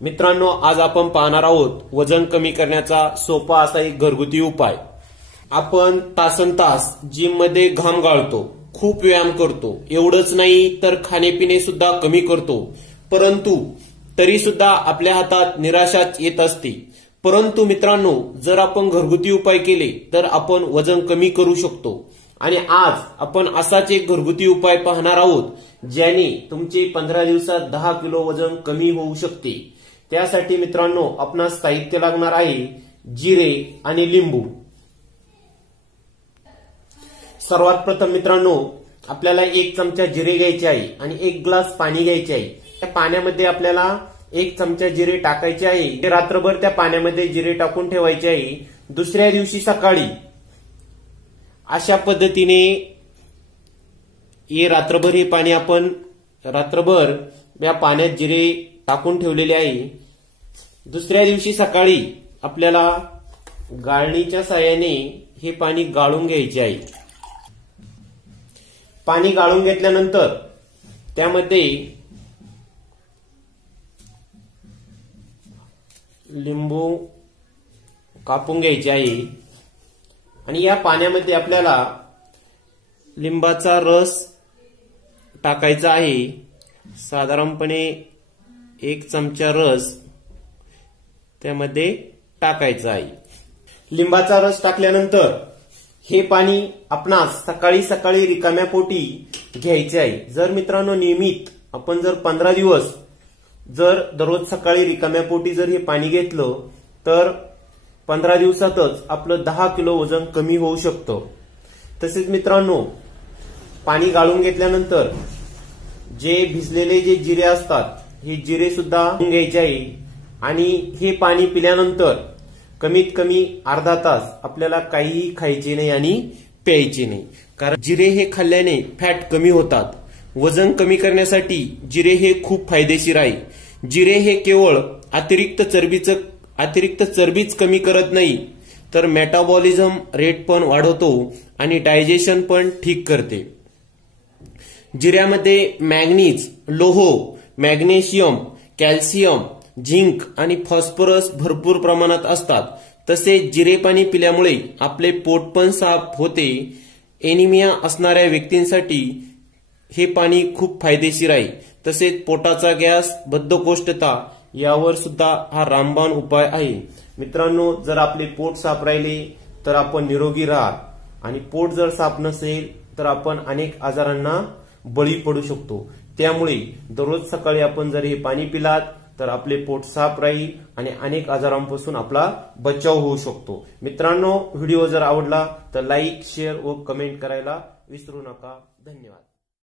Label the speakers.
Speaker 1: मित्रांनो आज आपण पाहणार आहोत वजन कमी करण्याचा सोपा असा एक घरगुती उपाय. आपण तासन तास जिममध्ये घाम गाळतो खूप व्यायाम करतो. एवढंच नाही तर खाणेपिणे सुद्धा कमी करतो. परंतु तरी सुद्धा आपल्या हातात निराशाच येत असते. परंतु मित्रांनो जर आपण घरगुती उपाय केले तर आपण वजन कमी करू शकतो. आणि आज आपण असाच एक घरगुती उपाय पाहणार आहोत ज्याने तुमचे पंधरा दिवसात दहा किलो वजन कमी होऊ शकते. त्यासाठी मित्रांनो आपणास साहित्य लागणार आहे जिरे आणि लिंबू. सर्वात प्रथम मित्रांनो आपल्याला एक चमचा जिरे घ्यायचे आहे आणि एक ग्लास पाणी घ्यायचे आहे. त्या पाण्यामध्ये आपल्याला एक चमचा जिरे टाकायचे आहे. रात्रभर त्या पाण्यामध्ये जिरे टाकून ठेवायचे आहे. दुसऱ्या दिवशी सकाळी. अशा पद्धतीने हे रात्रभर हे पाणी आपण रात्रभर या पाण्यात जिरे टाकून ठेवलेले आहे. दुसऱ्या दिवशी सकाळी आपल्याला गाळणीच्या साह्याने हे पाणी गाळून घ्यायचे आहे. पाणी गाळून घेतल्यानंतर त्यामध्ये लिंबू कापून घ्यायचे आहे. आणि या पाण्यामध्ये आपल्याला लिंबाचा रस टाकायचा आहे. साधारणपणे एक चमचा रस त्यामध्ये टाकायचा आहे. लिंबाचा रस टाकल्यानंतर हे पाणी आपणास सकाळी सकाळी रिकाम्या पोटी घ्यायचे आहे. जर मित्रांनो नियमित आपण जर पंधरा दिवस जर दररोज सकाळी रिकाम्या पोटी जर हे पाणी घेतलं तर पंधरा दिवसातच आपलं दहा किलो वजन कमी होऊ शकतं. तसेच मित्रांनो पाणी गाळून घेतल्यानंतर जे भिजलेले जे जिरे असतात हे जिरे सुद्धा घ्यायचे आहे. आणि हे पाणी पिल्यानंतर कमीत कमी अर्धा तास आपल्याला काहीही खायचे नाही आणि प्यायचे नाही. कारण जिरे हे खाल्ल्याने फॅट कमी होतात. वजन कमी करण्यासाठी जिरे हे खूप फायदेशीर आहे. जिरे हे केवळ अतिरिक्त चरबीचं अतिरिक्त चरबीच कमी करत नाही तर मेटाबॉलिझम रेट पण वाढवतो आणि डायजेशन पण ठीक करते. जिऱ्यामध्ये मॅग्नीज लोह मॅग्नेशियम कॅल्शियम झिंक आणि फॉस्फरस भरपूर प्रमाणात असतात. तसेच जिरे पाणी पिल्यामुळे आपले पोट पण साफ होते. एनिमिया असणाऱ्या व्यक्तींसाठी हे पाणी खूप फायदेशीर आहे. तसेच पोटाचा गॅस बद्धकोष्ठता यावर सुद्धा हा रामबाण उपाय आहे. मित्रांनो जर आपले पोट साफ राहिले तर आपण निरोगी राहा आणि पोट जर साफ नसेल तर आपण अनेक आजारांना बळी पडू शकतो. त्यामुळे दररोज सकाळी आपण जर हे पाणी पिलात तर आपले पोट साफ राहील आणि अनेक आजारांपासून आपला बचाव होऊ शकतो. मित्रांनो व्हिडिओ जर आवडला तर लाईक शेअर व कमेंट करायला विसरू नका. धन्यवाद.